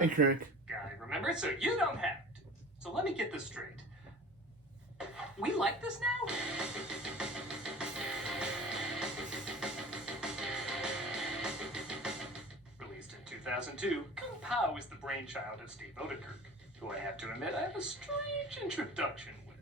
Hey, Critic. Guy, remember? So you don't have to. So let me get this straight. We like this now? Released in 2002, Kom Pow is the brainchild of Steve Odekirk, who I have to admit I have a strange introduction with.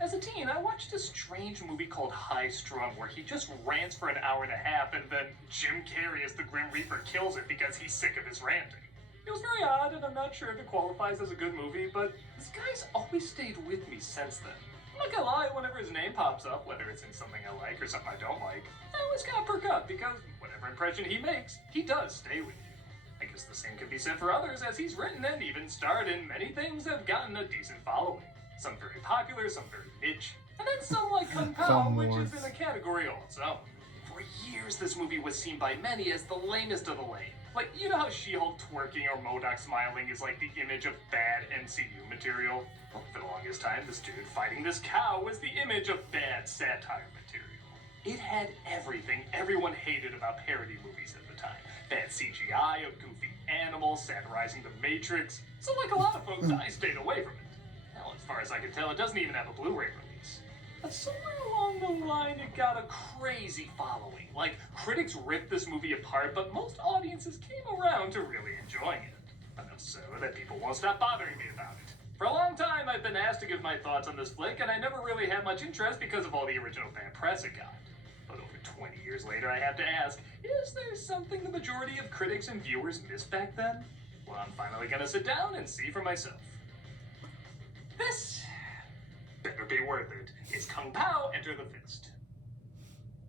As a teen, I watched a strange movie called High Strung where he just rants for an hour and a half and then Jim Carrey as the Grim Reaper kills it because he's sick of his ranting. It was very odd, and I'm not sure if it qualifies as a good movie, but this guy's always stayed with me since then. I'm not gonna lie, whenever his name pops up, whether it's in something I like or something I don't like, I always gotta perk up because whatever impression he makes, he does stay with you. I guess the same could be said for others, as he's written and even starred in many things that have gotten a decent following. Some very popular, some very niche, and then some like Kom Pow, which is in a category all its own. For years, this movie was seen by many as the lamest of the lame. Like, you know how She-Hulk twerking or MODOK smiling is like the image of bad MCU material? Well, for the longest time, this dude fighting this cow was the image of bad satire material. It had everything everyone hated about parody movies at the time. Bad CGI, a goofy animal, satirizing the Matrix. So like a lot of folks, I stayed away from it. Hell, as far as I can tell, it doesn't even have a Blu-ray release. But somewhere along the line, it got a crazy following. Like, critics ripped this movie apart, but most audiences came around to really enjoying it. Enough so that people won't stop bothering me about it. For a long time, I've been asked to give my thoughts on this flick, and I never really had much interest because of all the original bad press it got. But over 20 years later, I have to ask, is there something the majority of critics and viewers missed back then? Well, I'm finally gonna sit down and see for myself. This better be worth it. Is Kom Pow Enter the Fist.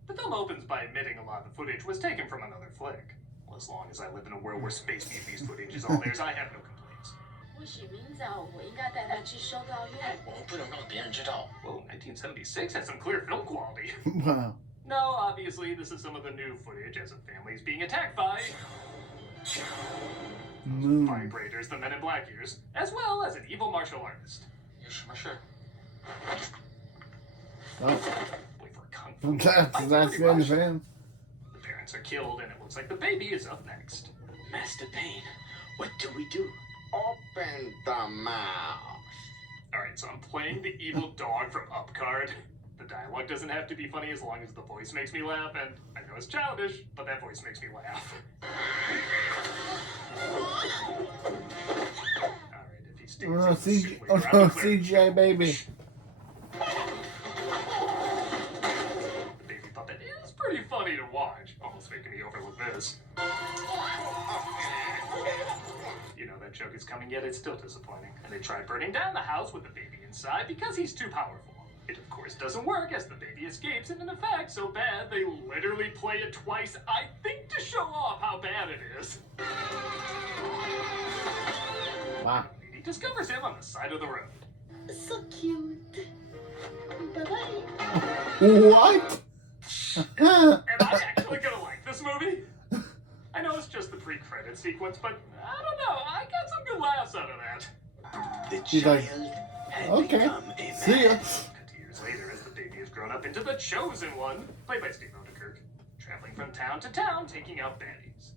The film opens by admitting a lot of the footage was taken from another flick. Well, as long as I live in a world where Space Mutinies footage is all theirs, I have no complaints. 或许明早我应该带他去修道院。我们不能让别人知道。 Whoa, 1976 has some clear film quality. Wow. No, obviously, this is some of the new footage as a family is being attacked by Moon. vibrators, the Men in Black ears, as well as an evil martial artist. 有什么事？ Oh, Wait for a kung fu. that's good, fam. The parents are killed, and it looks like the baby is up next. Master Payne, what do we do? Open the mouth. Alright, so I'm playing the evil dog from Up card. The dialogue doesn't have to be funny as long as the voice makes me laugh, and I know it's childish, but that voice makes me laugh. Alright, if he stays Oh no, in the suit later, no, I'm declaring- CGI baby. The baby puppet is pretty funny to watch, almost making me overlook this. You know that joke is coming, yet it's still disappointing. And they tried burning down the house with the baby inside because he's too powerful. It of course doesn't work as the baby escapes, and in effect so bad they literally play it twice, I think to show off how bad it is. Wow. He discovers him on the side of the road. So cute. Bye-bye. What? Am I actually gonna like this movie? I know it's just the pre-credit sequence, but I don't know, I got some good laughs out of that. The He's like, child had okay, become a see ya. man. 20 years later, as the baby has grown up into the Chosen One, played by Steve Odekirk, traveling from town to town, taking out baddies.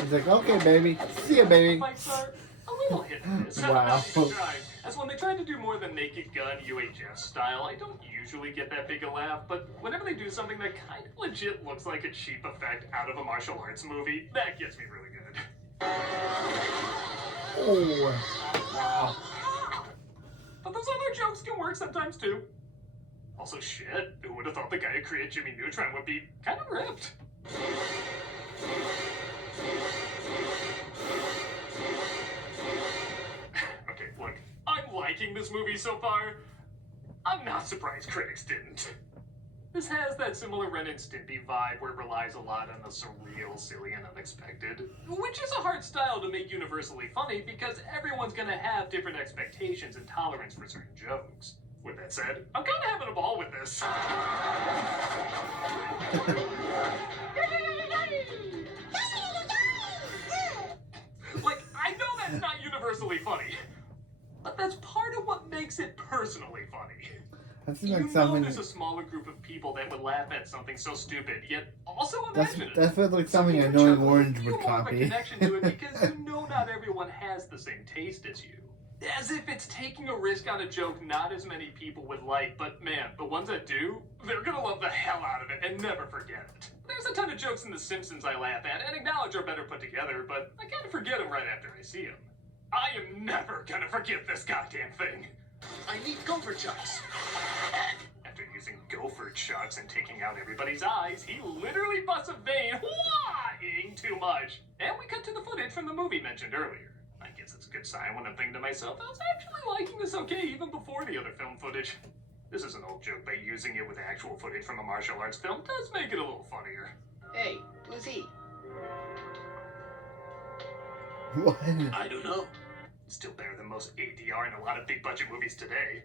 He's like, okay, baby. See ya, The baby. fights are a little hit and miss. Wow. Not even trying. As when they tried to do more than Naked Gun UHF style, I don't usually get that big a laugh, but whenever they do something that kind of legit looks like a cheap effect out of a martial arts movie, that gets me really good. Oh. Wow. But those other jokes can work sometimes too. Also, shit, who would have thought the guy who created Jimmy Neutron would be kind of ripped? Okay, look, I'm liking this movie so far. I'm not surprised critics didn't. This has that similar Ren and Stimpy vibe where it relies a lot on the surreal, silly, and unexpected. Which is a hard style to make universally funny because everyone's gonna have different expectations and tolerance for certain jokes. With that said, I'm kinda having a ball with this. Like, I know that's not universally funny, but that's part of what makes it personally funny. That seems You like know something. there's a smaller group of people that would laugh at something so stupid, yet also That's imagine it. that feels like something You're Annoying chuckling, Orange you would feel more of a copy. connection to it because you know not everyone has the same taste as you. As if it's taking a risk on a joke not as many people would like, but man, the ones that do, they're gonna love the hell out of it and never forget it. There's a ton of jokes in The Simpsons I laugh at and acknowledge are better put together, but I kind of forget them right after I see them. I am never gonna forget this goddamn thing. I need gopher chucks. After using gopher chucks and taking out everybody's eyes, he literally busts a vein, eating too much. And we cut to the footage from the movie mentioned earlier. I guess it's a good sign when I'm thinking to myself, I was actually liking this okay even before the other film footage. This is an old joke, but using it with actual footage from a martial arts film does make it a little funnier. Hey, who's he? What? I don't know. Still better than most ADR in a lot of big budget movies today.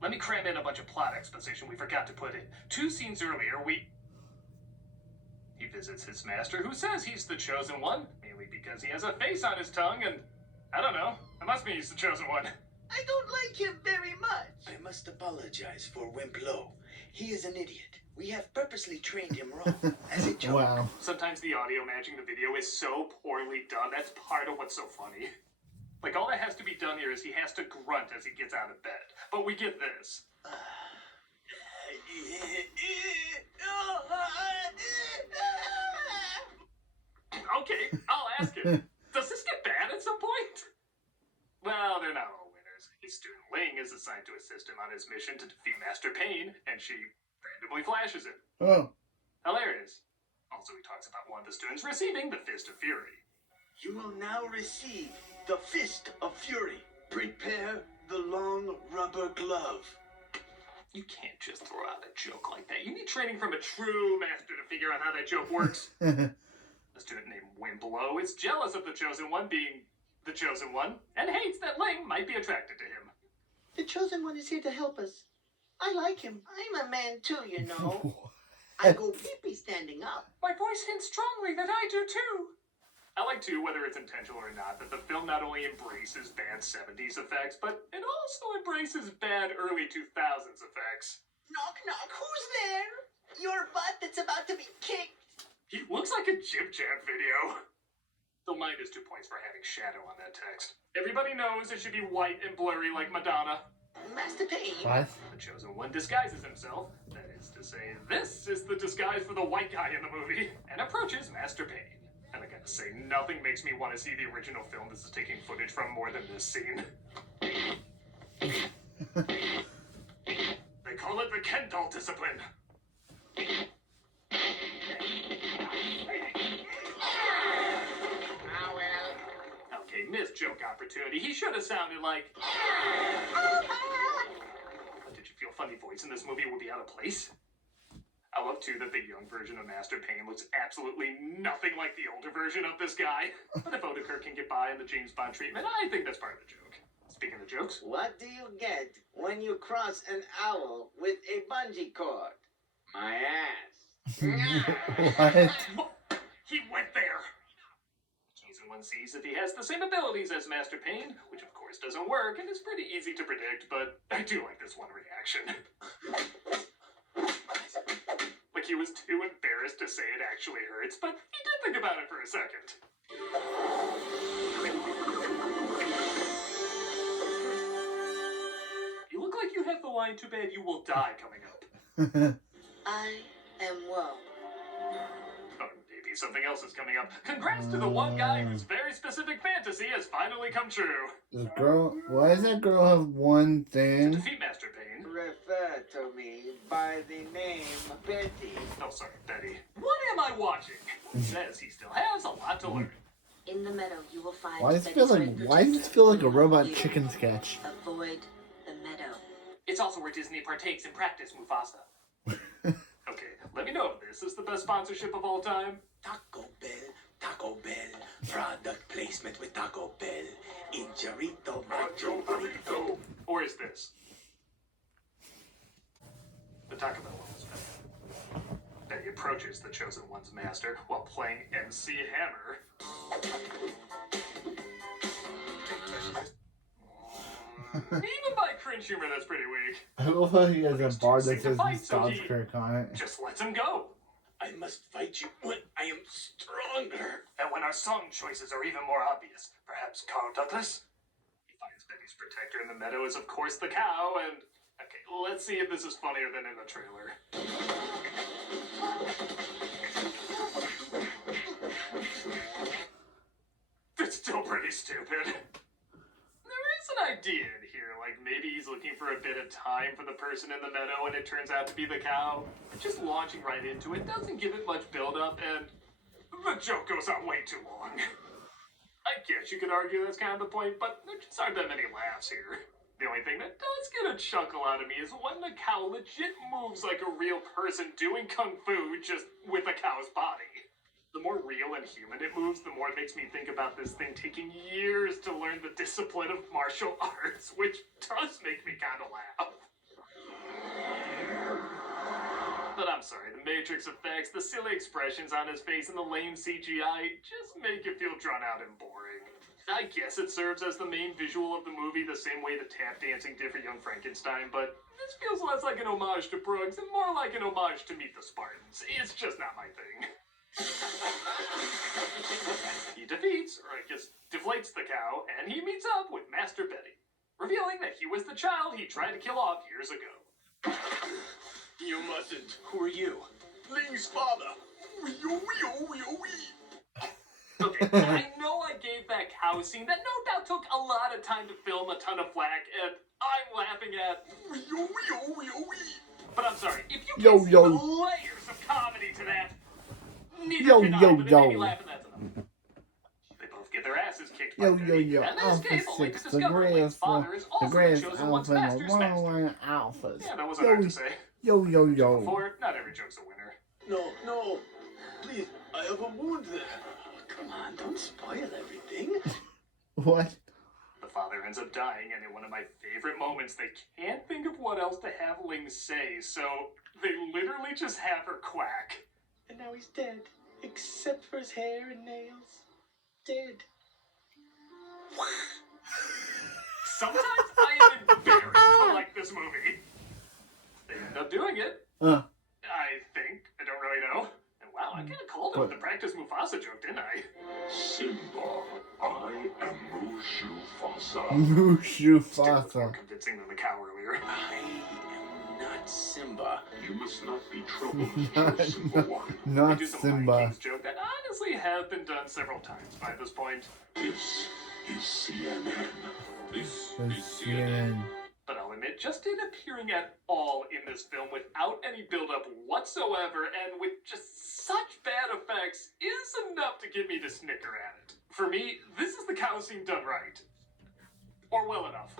Let me cram in a bunch of plot exposition we forgot to put in. 2 scenes earlier, he visits his master, who says he's the chosen one, mainly because he has a face on his tongue, and I don't know, it must mean he's the chosen one. I don't like him very much. I must apologize for Wimplo. He is an idiot. We have purposely trained him wrong, as a joke. Wow. Sometimes the audio matching the video is so poorly done, that's part of what's so funny. Like, all that has to be done here is he has to grunt as he gets out of bed. But we get this. Okay, I'll ask him. Does this get bad at some point? Well, they're not all winners. Student Ling is assigned to assist him on his mission to defeat Master Pain, and she randomly flashes him. Oh. Hilarious. Also, he talks about one of the students receiving the Fist of Fury. You will now receive the Fist of Fury. Prepare the long rubber glove. You can't just throw out a joke like that. You need training from a true master to figure out how that joke works. A student named Wimplo is jealous of the Chosen One being the Chosen One and hates that Ling might be attracted to him. The Chosen One is here to help us. I like him. I'm a man too, you know. I go pee-pee standing up. My voice hints strongly that I do too. I like too, whether it's intentional or not, that the film not only embraces bad 70s effects, but it also embraces bad early 2000s effects. Knock, knock. Who's there? Your butt that's about to be kicked. He looks like a Jib Jab video. Though minus 2 points for having shadow on that text. Everybody knows it should be white and blurry like Madonna. Master Pain. What? The Chosen One disguises himself, that is to say, this is the disguise for the white guy in the movie, and approaches Master Pain. And I gotta say, nothing makes me want to see the original film this is taking footage from more than this scene. They call it the Kendall discipline. Okay, missed joke opportunity. He should have sounded like... Did you feel funny voice in this movie would be out of place? I love, too, that the young version of Master Pain looks absolutely nothing like the older version of this guy. But if Odenkirk can get by in the James Bond treatment, I think that's part of the joke. Speaking of jokes... What do you get when you cross an owl with a bungee cord? My ass. What? He went there! Chosen One sees if he has the same abilities as Master Pain, which of course doesn't work, and is pretty easy to predict, but I do like this one reaction. Like he was too embarrassed to say it actually hurts, but he did think about it for a second. You look like you have the line, "Too bad you will die," coming up. I am well. Oh, maybe something else is coming up. Congrats to the one guy whose very specific fantasy has finally come true. This girl, why does that girl have one To thing? defeat Master Pain. Refer to me by the name Betty. Oh, sorry, Betty. What am I watching? It says he still has a lot to learn. In the meadow, you will find. Why does it Betty's feel like? red Why does it protector. feel like a robot You chicken sketch? Avoid the meadow. It's also where Disney partakes in practice, Mufasa. Okay, let me know if this is the best sponsorship of all time. Taco Bell, product placement with Taco Bell. Injarito, macho burrito. Or is this? The Taco Bell one was better. Betty approaches the Chosen One's master while playing MC Hammer. Even by cringe humor that's pretty weak. I love how he has a bar that says he Fight, so stops he Kirk on it. just lets him go. I must fight you when I am stronger. And when our song choices are even more obvious, perhaps Carl Douglas? He finds Betty's protector in the meadow is, of course, the cow, and... Okay, let's see if this is funnier than in the trailer. It's still pretty stupid. There is an idea in here, like maybe he's looking for a bit of time for the person in the meadow and it turns out to be the cow. Just launching right into it doesn't give it much build-up, and the joke goes on way too long. I guess you could argue that's kind of the point, but there just aren't that many laughs here. The only thing that does get a chuckle out of me is when the cow legit moves like a real person doing kung fu just with a cow's body. The more real and human it moves, the more it makes me think about this thing taking years to learn the discipline of martial arts, which does make me kind of laugh. But I'm sorry, the Matrix effects, the silly expressions on his face, and the lame CGI just make it feel drawn out and boring. I guess it serves as the main visual of the movie the same way the tap dancing did for Young Frankenstein, but this feels less like an homage to Brooks and more like an homage to Meet the Spartans. It's just not my thing. He defeats, or I guess deflates the cow, and he meets up with Master Betty, revealing that he was the child he tried to kill off years ago. You mustn't. Who are you? Ling's father. Okay, I know I gave that cow scene that no doubt took a lot of time to film, a ton of flack, and I'm laughing at... But I'm sorry, if you can't see the layers of comedy to that, neither can I, but it made me laugh and that's enough. They both get their asses kicked by Betty, and they escape only to discover Ling's father is also the chosen one's master's master. Alphas. Yeah, that wasn't hard to say. Yo. Before, not every joke's a winner. No. Please, I have a wound there. Come on, don't spoil everything. What? The father ends up dying, and in one of my favorite moments, they can't think of what else to have Ling say, so they literally just have her quack. And now he's dead, except for his hair and nails. Dead. Sometimes I am embarrassed to like this movie. They end up doing it. I think. I don't really know. And wow, I kind of called it with the practice Mufasa joke, didn't I? Simba, I am Mushu Still more convincing than the cow earlier. I am not Simba. You must not be troubled, Simba One. They Not do some Simba. Lion King's joke that honestly have been done several times by this point. This is CNN. This It's is CNN. CNN. But I'll admit, just in appearing at all in this film without any build-up whatsoever and with just such bad effects is enough to get me to snicker at it. For me, this is the cow scene done right. Or well enough.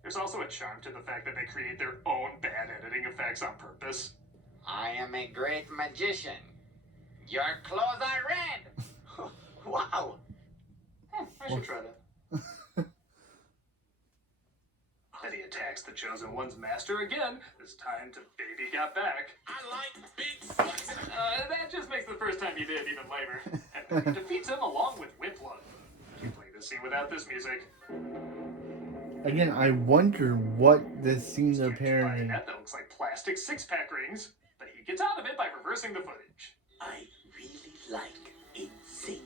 There's also a charm to the fact that they create their own bad editing effects on purpose. I am a great magician. Your clothes are red. Wow. I should try that. Betty attacks the Chosen One's master again, this time to Baby Got Back. I like big butts. That just makes the first time you did even lamer. And Betty defeats him along with Whiplow. You play this scene without this music. Again, I wonder what this scene's By a apparently. net that looks like plastic six-pack rings, but he gets out of it by reversing the footage. I really like In Sync.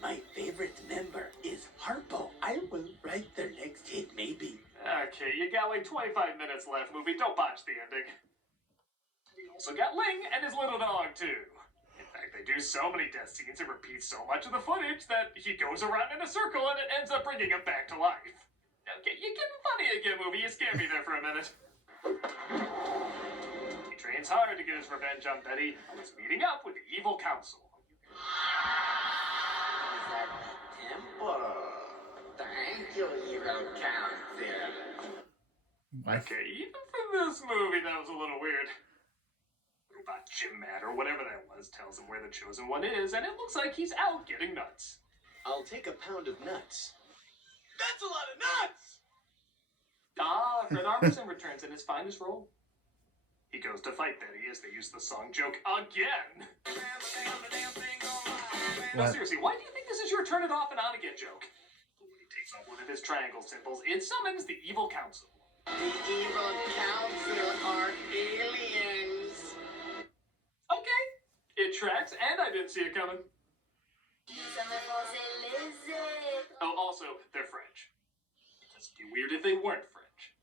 My favorite member is Harpo. I will write their next hit, maybe. Okay, you got like 25 minutes left, movie. Don't botch the ending. We also got Ling and his little dog, too. In fact, they do so many death scenes and repeat so much of the footage that he goes around in a circle and it ends up bringing him back to life. Okay, you're getting funny again, movie. You scared me there for a minute. He trains hard to get his revenge on Betty and is meeting up with the evil council. Is that the temple? Thank you, evil council. Okay, even for this movie, that was a little weird. Robot Jim Matt, or whatever that was, tells him where the Chosen One is, and it looks like he's out getting nuts. I'll take a pound of nuts. That's a lot of nuts! Fred Armisen returns in his finest role. He goes to fight Betty as they use the song joke again. No, What? seriously, why do you think this is your turn it off and on again joke? When he takes off one of his triangle symbols, it summons the evil council. The evil council are aliens. Okay, it tracks, and I didn't see it coming. Oh, also, they're French. It'd be weird if they weren't French.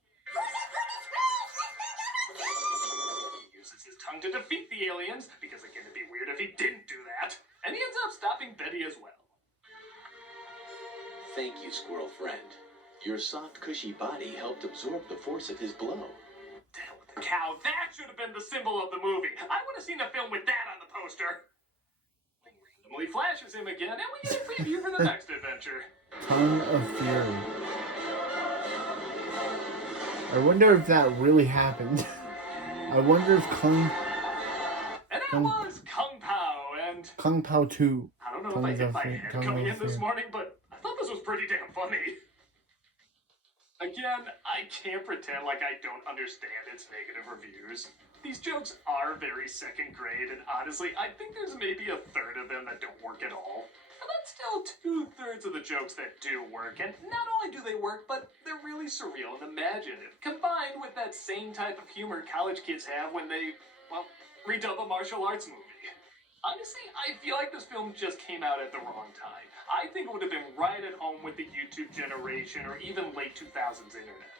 He uses his tongue to defeat the aliens, because again, it'd be weird if he didn't do that. And he ends up stopping Betty as well. Thank you, squirrel friend. Your soft, cushy body helped absorb the force of his blow. To hell with the cow, that should have been the symbol of the movie. I would have seen a film with that on the poster. He randomly flashes him again, and we get a preview for the next adventure. Tongue of Fury. I wonder if that really happened. I wonder if And that was Kom Pow, and Kom Pow 2. I don't know if I hit my head coming in this morning, but I thought this was pretty damn funny. Again, I can't pretend like I don't understand its negative reviews. These jokes are very second grade, and honestly, I think there's maybe a third of them that don't work at all. But that's still 2/3 of the jokes that do work, and not only do they work, but they're really surreal and imaginative, combined with that same type of humor college kids have when they, well, redub a martial arts movie. Honestly, I feel like this film just came out at the wrong time. I think it would have been right at home with the YouTube generation or even late 2000s internet.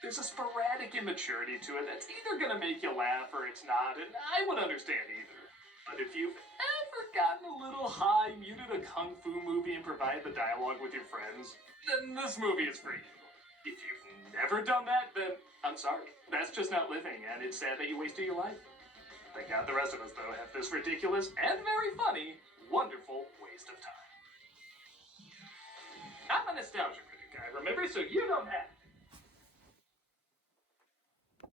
There's a sporadic immaturity to it that's either going to make you laugh or it's not, and I would understand either. But if you've ever gotten a little high, muted a kung fu movie and provided the dialogue with your friends, then this movie is for you. If you've never done that, then I'm sorry. That's just not living, and it's sad that you wasted your life. Thank God the rest of us, though, have this ridiculous and very funny, wonderful waste of time. I'm a nostalgia critic guy, remember? So you don't have